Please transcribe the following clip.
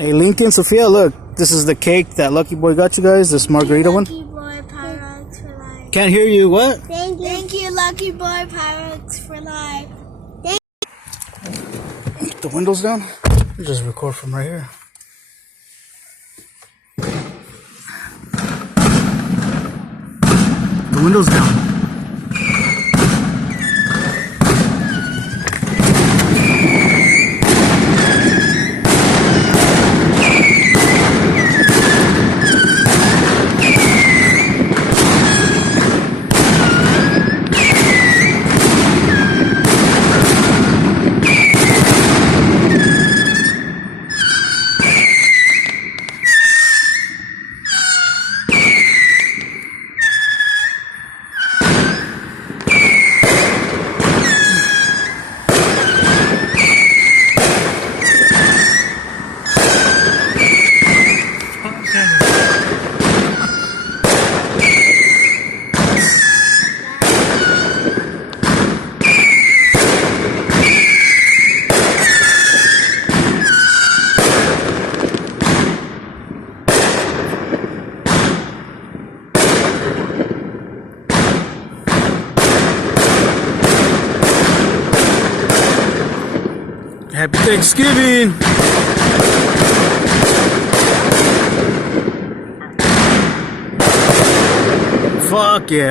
Hey, Lincoln, Sophia, look. This is the cake that Lucky Boy got you guys. This margarita one. Lucky Boy, Pyro for life. Can't hear you. What? Thank you, Lucky Boy, Pyro for life. Get the windows down. Just record from right here. The windows down. Happy Thanksgiving! Fuck yeah!